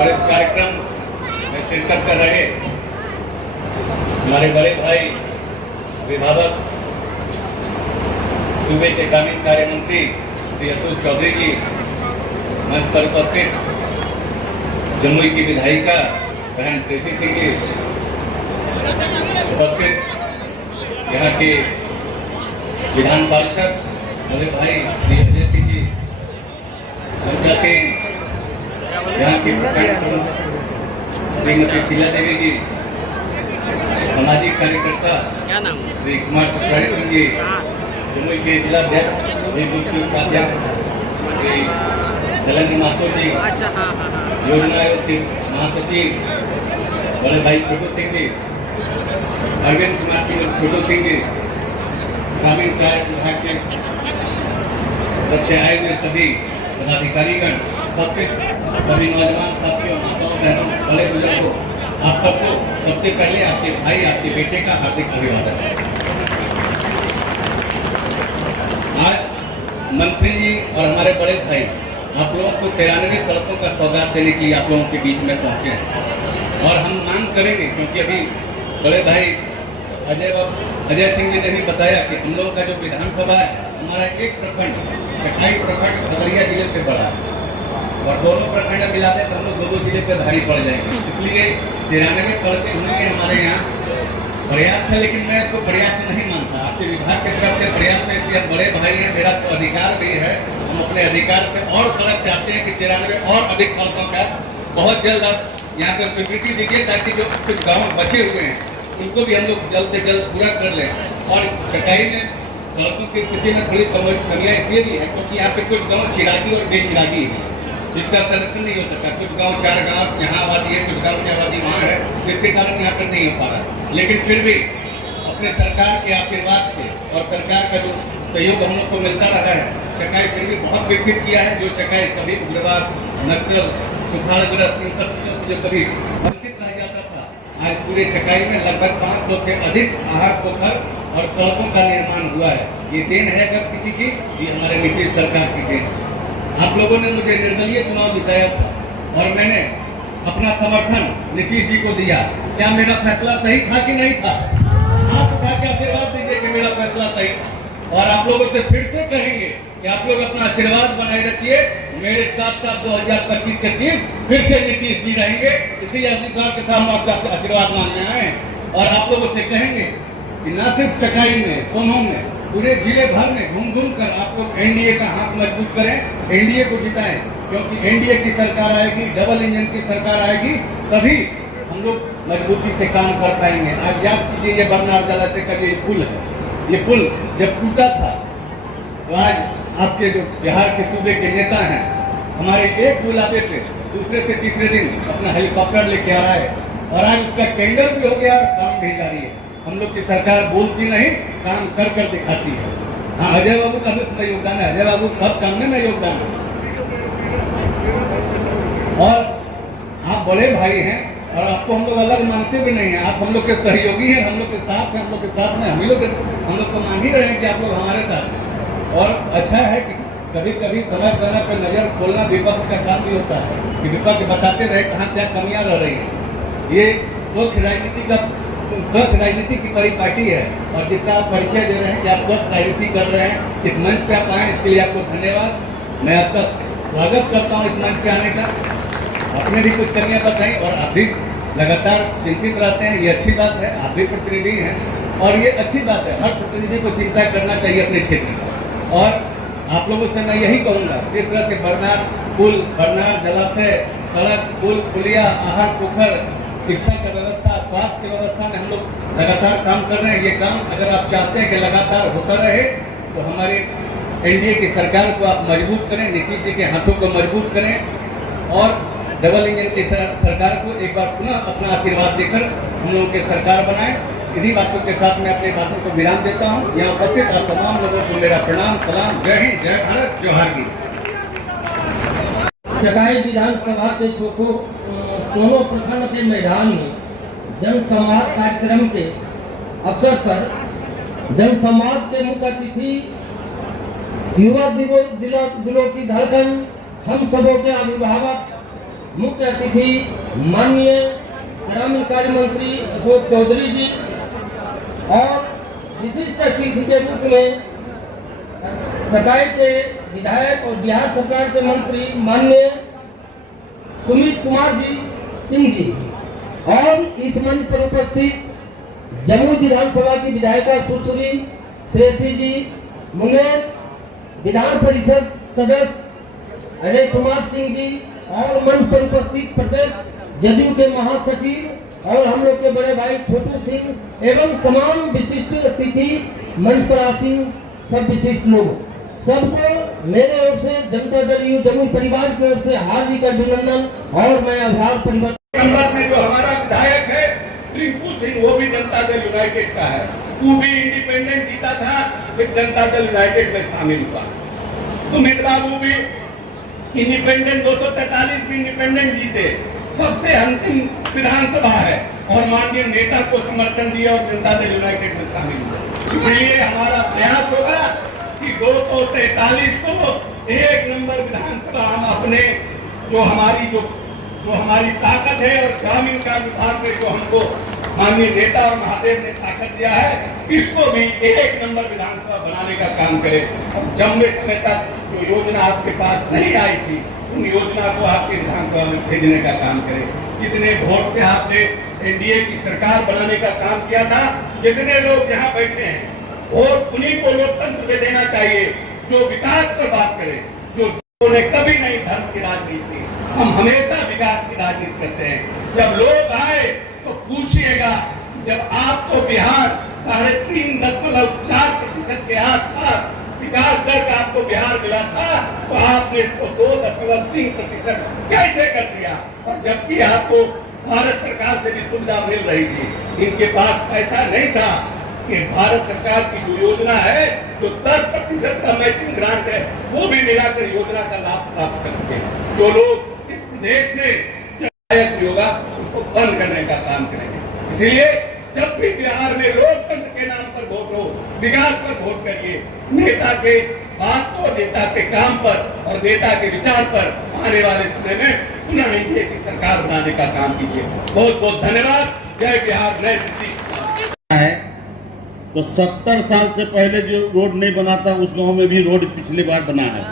और इस कार्यक्रम में शिरकत कर रहे हमारे बड़े भाई अभिभावक सूबे के ग्रामीण कार्य मंत्री श्री अतुल चौधरी जी, मंच पर उपस्थित जमुई की विधायिका बहन श्रेती सिंह जी, उपस्थित यहाँ के विधान पार्षद बड़े भाई अजय सिंह जी, संध्या सिंह, यहाँ की श्रीमती शीला देवी जी, सामाजिक कार्यकर्ता श्री कुमार सिंह जी, जमुई के जिलाध्यक्ष उपाध्यक्ष श्री जलंधर माथुर जी, योजना आयोग के महासचिव बड़े भाई छोटू सिंह जी, अरविंद कुमार जी छोटू सिंह जी, ग्रामीण कार्य विभाग के तरफ से आए हुए सभी पदाधिकारीगण, सभी नौजवान साथियों, माताओं बहनों, बड़े बुजुर्गों, आप सबको सबसे पहले आपके भाई, आपके बेटे का हार्दिक अभिवादन। आज मंत्री जी और हमारे बड़े भाई आप लोगों को 93 सड़कों का सौगात देने के लिए आप लोगों के बीच में पहुंचे हैं और हम मांग करेंगे, क्योंकि अभी बड़े भाई अजय सिंह जी ने भी बताया कि हम लोगों का जो विधानसभा है, हमारा एक प्रखंड चकाई प्रखंड खगड़िया जिले से बड़ा है और दोनों प्रखंड मिलाते तो हम लोग दो जिले पर भारी पड़ जाएंगे। इसलिए 93 सड़कें होंगी हमारे यहाँ पर्याप्त है, लेकिन मैं इसको पर्याप्त नहीं मानता। आपके विभाग की तरफ से पर्याप्त है, इसलिए बड़े भाई हैं, मेरा तो अधिकार भी है, हम अपने अधिकार पे और सड़क चाहते हैं कि 93 और अधिक सड़कों का बहुत जल्द आप यहाँ पर स्वीकृति दीजिए, ताकि जो कुछ गाँव बचे हुए हैं उनको भी हम लोग जल्द से जल्द पूरा कर लें। और चटाई में सड़कों की स्थिति में थोड़ी कमियाँ इसलिए भी है क्योंकि यहाँ पे कुछ गाँव चिरागी और बेचिरागी है, जिसका संरक्षण नहीं हो सकता। कुछ गाँव 4 गाँव यहाँ आबादी है, कुछ गाँव की आबादी वहाँ है, जिसके कारण यहाँ पर नहीं हो पा रहा। लेकिन फिर भी अपने सरकार के आशीर्वाद से और सरकार का जो सहयोग हम लोग को मिलता रहा है, चकाई फिर भी बहुत विकसित किया है। जो चकाई कभी उग्रवाद, नक्सल, सुखाड़ग्रस्त, इन सब चीजों से जो कभी वंचित रह जाता था, आज पूरे चकाई में लगभग 500 से अधिक आहार पोखर और सड़कों का निर्माण हुआ है। ये देन है अगर किसी की, ये हमारे नीतीश सरकार की देन है। आप लोगों ने मुझे निर्दलीय चुनाव जिताया था और मैंने अपना समर्थन नीतीश जी को दिया। क्या मेरा फैसला सही था कि नहीं था? आप उठा के आशीर्वाद दीजिए कि मेरा फैसला सही था। और आप लोगों से फिर से कहेंगे कि आप लोग अपना आशीर्वाद बनाए रखिए। मेरे साथ 2025 के दिन फिर से नीतीश जी रहेंगे। इसी आशीर्वाद के साथ हम आपका आशीर्वाद मांगने आए और आप लोगों से कहेंगे कि न सिर्फ चकाई में, सोनों में, पूरे जिले भर में घूम घूम कर आप लोग एनडीए का हाथ मजबूत करें, एनडीए को जिताएं, क्योंकि एनडीए की सरकार आएगी, डबल इंजन की सरकार आएगी, तभी हम लोग मजबूती से काम कर पाएंगे। आज याद कीजिए, ये बरनार जलाते का ये पुल है, ये पुल जब टूटा था तो आज आपके जो बिहार के सूबे के नेता हैं, हमारे एक बुलावे थे, दूसरे से तीसरे दिन अपना हेलीकॉप्टर लेके आ रहा है और आज उसका टेंडर भी हो गया और काम भी जारी है। हम लोग की सरकार बोलती नहीं, काम कर कर दिखाती है। हाँ, अजय बाबू का भी उसमें योगदान है, अजय बाबू सब काम में योगदान है। और आप बड़े भाई हैं और आपको हम लोग अलग मानते भी नहीं हैं, आप हम लोग के सहयोगी हैं, हम लोग के साथ हैं, हम लोग के साथ में हम लोग तो मान ही रहे हैं कि आप लोग हमारे साथ हैं। और अच्छा है कि कभी कभी समय समय पर नजर खोलना विपक्ष का काम भी होता है कि विपक्ष बताते रहे कहाँ क्या कमियां रह रही हैं। ये स्वच्छ राजनीति की परिपाटी है और जितना आप परिचय दे रहे हैं कि आप स्वच्छ राजनीति कर रहे हैं, इस मंच पे आप आए, इसके लिए आपको धन्यवाद। मैं आपका स्वागत करता हूँ इस मंच पे आने का। आपने भी कुछ कमियां बताई और आप भी लगातार चिंतित रहते हैं, ये अच्छी बात है। आप भी प्रतिनिधि हैं और ये अच्छी बात है, हर प्रतिनिधि को चिंता करना चाहिए अपने क्षेत्र में। और आप लोगों से मैं यही कहूँगा, जिस तरह से बरनार पुल, बरनार जलाशय, सड़क, पुल, पुलिया, आहार पोखर, शिक्षा की व्यवस्था, स्वास्थ्य की व्यवस्था में हम लोग लगातार काम कर रहे हैं। ये काम अगर आप चाहते हैं कि लगातार होता रहे तो हमारे एनडीए की सरकार को आप मजबूत करें, नीतीश जी के हाथों को मजबूत करें और डबल इंजन की सरकार को एक बार पुनः अपना आशीर्वाद देकर हम लोगों की सरकार बनाएं। इन्हीं बातों के साथ मैं अपनी बातों को विराम देता हूँ। यहाँ उपस्थित आप तमाम लोगों को मेरा प्रणाम, सलाम, जय हिंद, जय भारत, जोहार की। चकाई विधानसभा के सोनो प्रखंड के मैदान में जनसंवाद कार्यक्रम के अवसर पर जनसंवाद के मुख्य अतिथि युवा दिलों की धड़कन, हम सबों के अभिभावक मुख्य अतिथि माननीय ग्रामीण कार्य मंत्री अशोक चौधरी जी और विशिष्ट अतिथि के रूप में सगाई के विधायक और बिहार सरकार के मंत्री माननीय सुमित कुमार जी सिंह जी और इस मंच पर उपस्थित जमुई विधानसभा की विधायिका सुश्री श्रेयसी जी, मुंगेर विधान परिषद सदस्य अजय कुमार सिंह जी और मंच पर उपस्थित प्रदेश जदयू के महासचिव और हम लोग के बड़े भाई छोटू सिंह एवं तमाम विशिष्ट अतिथि मंच पर आसीन सब विशिष्ट लोग, सबको मेरे ओर से जनता दल यू जमुई परिवार की ओर से हार्दिक अभिनंदन और मैं आभार परिवर्तन। नंबर में जो हमारा विधायक है रिंकू सिंह, वो भी जनता दल यूनाइटेड का है। वो भी इंडिपेंडेंट जीता था, फिर जनता दल यूनाइटेड में शामिल हुआ। सुमित बाबू भी इंडिपेंडेंट 243 भी इंडिपेंडेंट जीते, सबसे अंतिम विधानसभा है और माननीय नेता को समर्थन दिया और जनता दल यूनाइटेड में शामिल हुआ। इसलिए हमारा प्रयास होगा कि 243 को एक नंबर विधानसभा हम अपने जो हमारी ताकत है और ग्रामीण कार्य विभाग में जो हमको माननीय नेता और महादेव ने ताकत दिया है, इसको भी एक नंबर विधानसभा बनाने का काम करें। अब लंबे समय तक जो योजना आपके पास नहीं आई थी, उन योजना को आपके विधानसभा में भेजने का काम करें। जितने वोट पे आपने एनडीए की सरकार बनाने का काम किया था, जितने लोग यहाँ बैठे हैं, वोट उन्हीं को लोकतंत्र में देना चाहिए जो विकास पर बात करें, जो उन्हें कभी नहीं धर्म की राजनीति, हम हमेशा विकास की राजनीति करते हैं। जब लोग आए तो पूछिएगा, जब आपको बिहार 3.4% के आसपास विकास दर का आपको बिहार मिला था, तो आपने इसको 2.3% कैसे कर दिया? और जबकि आपको भारत सरकार से भी सुविधा मिल रही थी, इनके पास पैसा नहीं था कि भारत सरकार की जो योजना है, जो 10% का मैचिंग ग्रांट है, वो भी मिलाकर योजना का लाभ प्राप्त कर सके। जो लोग इस प्रदेश में होगा उसको बंद करने का काम करेंगे। इसलिए जब भी बिहार में लोकतंत्र के नाम पर वोट हो, विकास पर वोट करिए, नेता के बात को, नेता के काम पर और नेता के विचार पर आने वाले समय में पुनः एनडीए की सरकार बनाने का काम कीजिए। बहुत बहुत धन्यवाद। जय बिहार। नए है तो 70 साल से पहले जो रोड नहीं बना था, उस गांव में भी रोड पिछली बार बना है।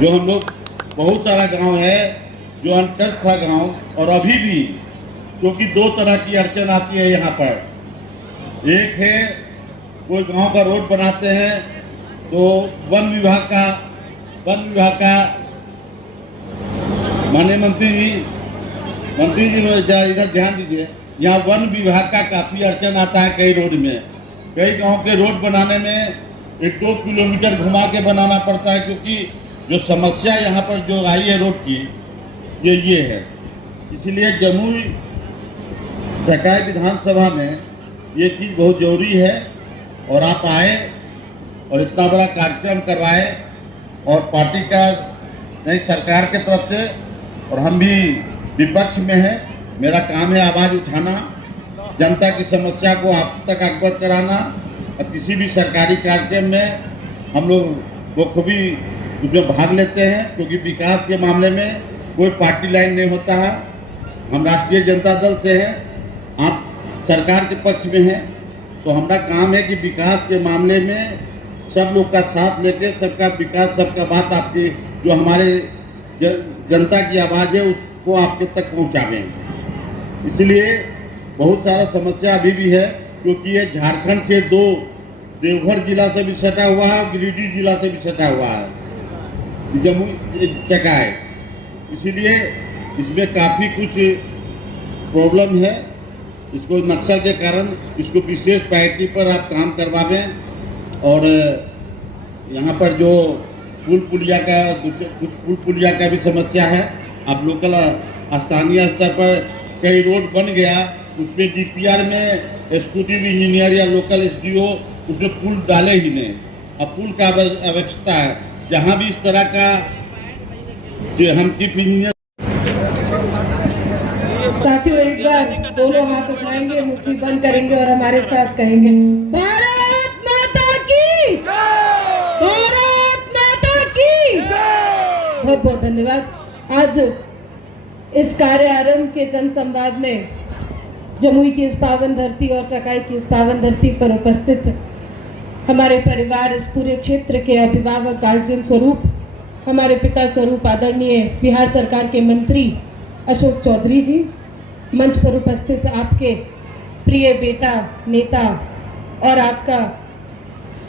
जो हम लोग बहुत सारा गांव है जो अनटच था गांव, और अभी भी क्योंकि 2 तरह की अड़चन आती है यहाँ पर। एक है कोई गांव का रोड बनाते हैं तो वन विभाग का माननीय मंत्री जी इधर ध्यान दीजिए, यहाँ वन विभाग का काफी अड़चन आता है कई रोड में। कई गांव के रोड बनाने में 1-2 किलोमीटर घुमा के बनाना पड़ता है, क्योंकि जो समस्या यहाँ पर जो आई है रोड की, ये है। इसलिए जमुई सगाई विधानसभा में ये चीज़ बहुत जरूरी है और आप आए और इतना बड़ा कार्यक्रम करवाए, और पार्टी का नहीं सरकार के तरफ से, और हम भी विपक्ष में हैं। मेरा काम है आवाज़ उठाना, जनता की समस्या को आप तक अवगत कराना, और किसी भी सरकारी कार्यक्रम में हम लोग वो खूबी उसमें भाग लेते हैं, क्योंकि विकास के मामले में कोई पार्टी लाइन नहीं होता है। हम राष्ट्रीय जनता दल से हैं, आप सरकार के पक्ष में हैं, तो हमारा काम है कि विकास के मामले में सब लोग का साथ लेके सबका विकास, सबका बात आपकी जो हमारे जनता की आवाज़ है उसको आपके तक पहुँचावें। इसलिए बहुत सारा समस्या अभी भी है, क्योंकि ये झारखंड से 2 देवघर जिला से भी सटा हुआ है और गिरिडीह जिला से भी सटा हुआ है जमुई सगाई। इसीलिए इसमें काफ़ी कुछ प्रॉब्लम है। इसको नक्शा के कारण इसको विशेष प्रायोरिटी पर आप काम करवावें, और यहाँ पर जो पुल पुलिया का भी समस्या है। अब लोकल स्थानीय स्तर पर कई रोड बन गया, उसमें डीपीआर में एग्जीक्यूटिव इंजीनियर या लोकल एसडीओ उसमें पुल डाले ही नहीं। अब पुल का आवश्यकता है, जहाँ भी इस तरह का जो हम चीफ इंजीनियर। साथियों, एक बार दोनों हाथ उठाएंगे, मुट्ठी बंद करेंगे और हमारे साथ कहेंगे भारत माता की, भारत माता की। बहुत बहुत धन्यवाद। आज इस कार्यारंभ के जनसंवाद में जमुई की इस पावन धरती और चकाई की इस पावन धरती पर उपस्थित हमारे परिवार, इस पूरे क्षेत्र के अभिभावक, गार्जियन स्वरूप, हमारे पिता स्वरूप आदरणीय बिहार सरकार के मंत्री अशोक चौधरी जी, मंच पर उपस्थित आपके प्रिय बेटा, नेता और आपका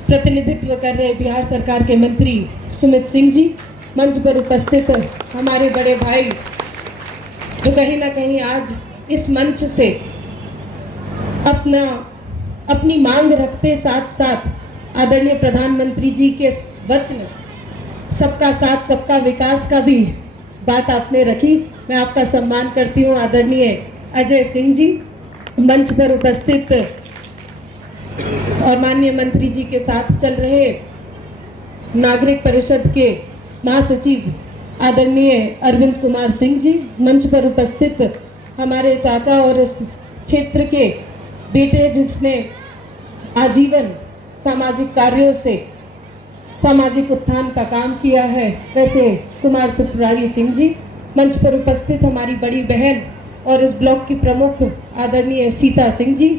प्रतिनिधित्व कर रहे बिहार सरकार के मंत्री सुमित सिंह जी, मंच पर उपस्थित हमारे बड़े भाई जो कहीं ना कहीं आज इस मंच से अपनी मांग रखते साथ साथ आदरणीय प्रधानमंत्री जी के वचन सबका साथ सबका विकास का भी बात आपने रखी। मैं आपका सम्मान करती हूँ। आदरणीय अजय सिंह जी, मंच पर उपस्थित और माननीय मंत्री जी के साथ चल रहे नागरिक परिषद के महासचिव आदरणीय अरविंद कुमार सिंह जी, मंच पर उपस्थित हमारे चाचा और इस क्षेत्र के बेटे जिसने आजीवन सामाजिक कार्यों से सामाजिक उत्थान का काम किया है, वैसे कुमार त्रिपुरारी सिंह जी, मंच पर उपस्थित हमारी बड़ी बहन और इस ब्लॉक की प्रमुख आदरणीय सीता सिंह जी,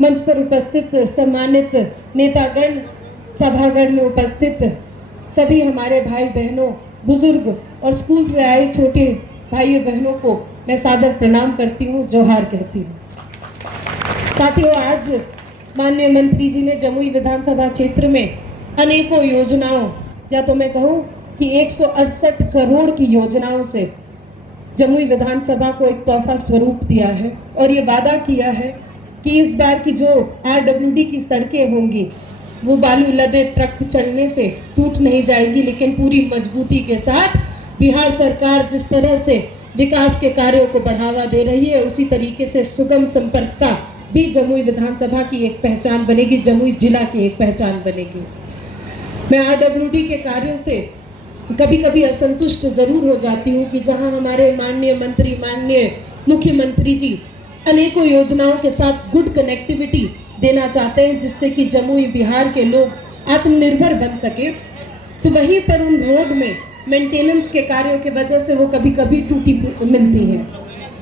मंच पर उपस्थित सम्मानित नेतागण, सभागण में उपस्थित सभी हमारे भाई बहनों, बुजुर्ग और स्कूल से आए छोटे भाइयों बहनों को मैं सादर प्रणाम करती हूँ, जोहार कहती हूँ। साथियों, आज माननीय मंत्री जी ने जमुई विधानसभा क्षेत्र में अनेकों योजनाओं, या तो मैं कहूँ कि 168 करोड़ की योजनाओं से जमुई विधानसभा को एक तोहफा स्वरूप दिया है और ये वादा किया है कि इस बार की जो RWD की सड़कें होंगी वो बालू लदे ट्रक चलने से टूट नहीं जाएगी, लेकिन पूरी मजबूती के साथ बिहार सरकार जिस तरह से विकास के कार्यों को बढ़ावा दे रही है, उसी तरीके से सुगम संपर्क का भी जमुई विधानसभा की एक पहचान बनेगी, जमुई जिला की एक पहचान बनेगी। मैं RWD के कार्यों से कभी कभी असंतुष्ट जरूर हो जाती हूँ कि जहाँ हमारे माननीय मंत्री, माननीय मुख्यमंत्री जी अनेकों योजनाओं के साथ गुड कनेक्टिविटी देना चाहते हैं जिससे कि जमुई बिहार के लोग आत्मनिर्भर बन सके, तो वहीं पर उन रोड में मेंटेनेंस के कार्यों की वजह से वो कभी कभी टूटी मिलती है।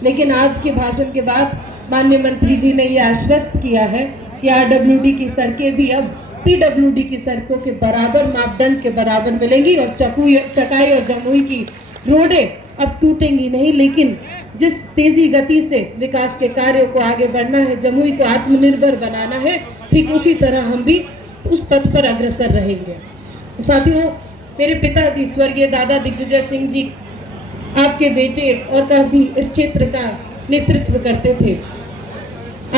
लेकिन आज के भाषण के बाद माननीय मंत्री जी ने ये आश्वस्त किया है कि RWD की सड़कें भी अब PWD की सड़कों के बराबर, मापदंड के बराबर मिलेंगी और चकाई और जमुई की रोडें अब टूटेंगी नहीं, लेकिन जिस तेजी गति से विकास के कार्यों को आगे बढ़ना है, जमुई को आत्मनिर्भर बनाना है, ठीक उसी तरह हम भी उस पथ पर अग्रसर रहेंगे। साथियों, मेरे पिताजी स्वर्गीय दादा दिग्विजय सिंह जी आपके बेटे और कभी इस क्षेत्र का नेतृत्व करते थे।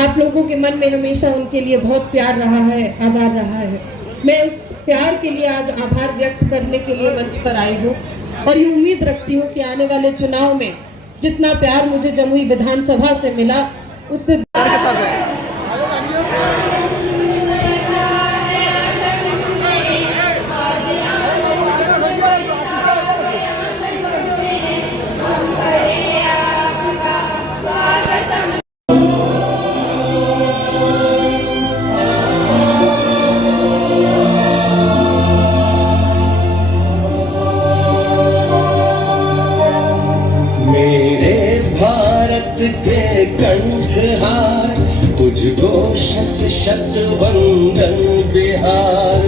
आप लोगों के मन में हमेशा उनके लिए बहुत प्यार रहा है, आभार रहा है। मैं उस प्यार के लिए आज आभार व्यक्त करने के लिए मंच पर आई हूँ और ये उम्मीद रखती हूँ कि आने वाले चुनाव में जितना प्यार मुझे जमुई विधानसभा से मिला उससे के कंठहार तुझको शत शत वंदन बिहार।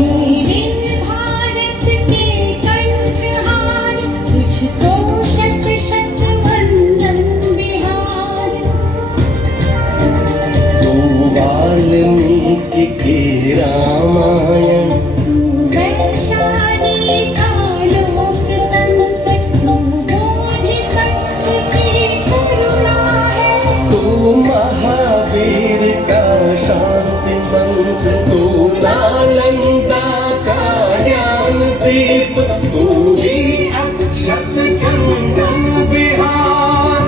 मेरे भारत के कंठहार तुझको शत शत वंदन बिहार। तू वाल्मीकि के रामायण, महावीर का शांति मंत्र, तू नालंदा का ज्ञान दीप, तू ही अक्षत चंदन बिहार।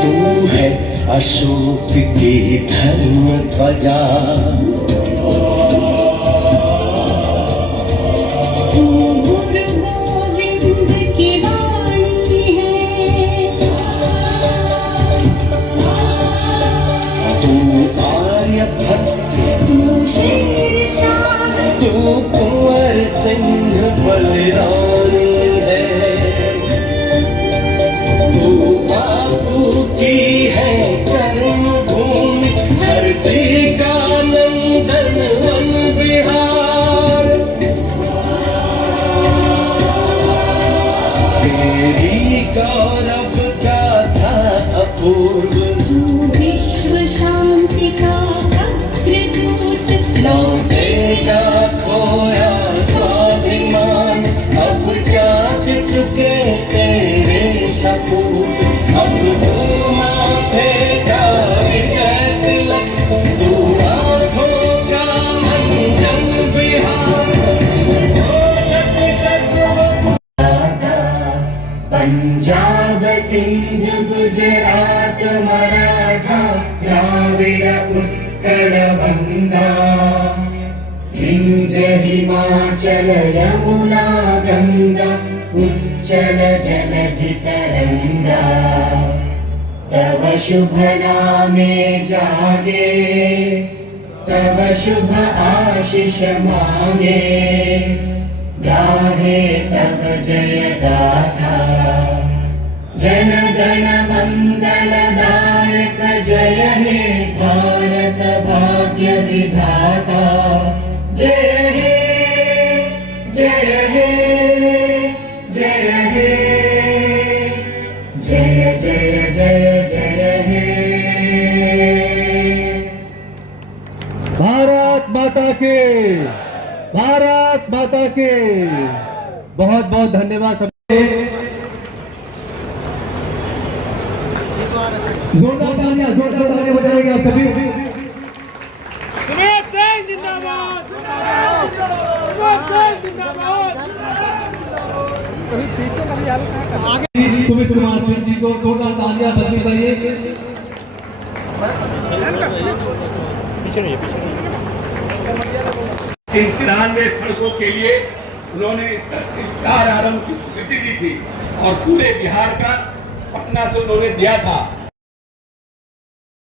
तू है अशोक की धर्म ध्वजा, तू कुंवर सिंह बलराम। उत्कल गंगा विंध्य हिमाचल यमुना गंगा उच्चल जलधि तरंगा तव शुभ नामे जागे तव शुभ आशीष मांगे गाहे तव जय गाथा जन गण मंगलदायक जय हे भारत भाग्य विधाता जय हे जय हे जय हे जय जय जय जय हे भारत माता के बहुत बहुत धन्यवाद सबके। जोरदार तालियां बजाएंगे आप सभी। सुमित सिंह जिंदाबाद सुमित कुमार सिंह जी को जोरदार तालियां बजनी चाहिए। 93 सड़कों के लिए उन्होंने इसका शिकार आरंभ की स्वीकृति दी थी और पूरे बिहार का पटना से उन्होंने दिया था।